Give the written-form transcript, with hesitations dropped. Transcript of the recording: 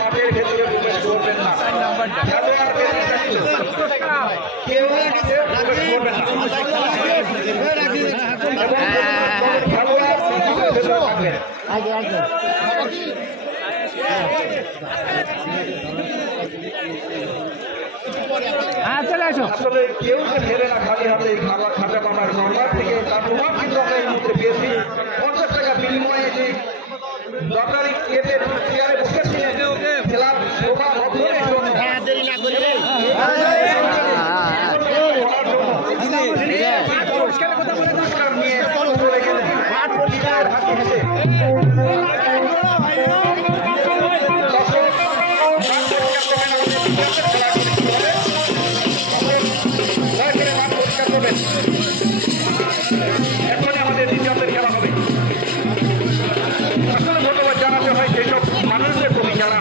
মাঠের ভেতরে প্রবেশ করবেন না। কেউ প্রবেশ করবেন না। আসলে কেউ যে ফেরে না খালি হাতে খাবার খাজা বাবার দরবার থেকে তার প্রভাব কিন্তু আমরা এই মুহূর্তে পেয়েছি। 50 টাকা বিনিময়ে যে লটারি কেটে চেয়ারে বসেছিলেন খেলার প্রভাব অধ্যয়নের জন্য নিয়ে চলে গেলেন হাতে এখনই আমাদের দ্বিতীয়দের খেলা হবে। আসলে ধন্যবাদ জানাতে হয় সেইসব মানুষদের প্রতি খেলা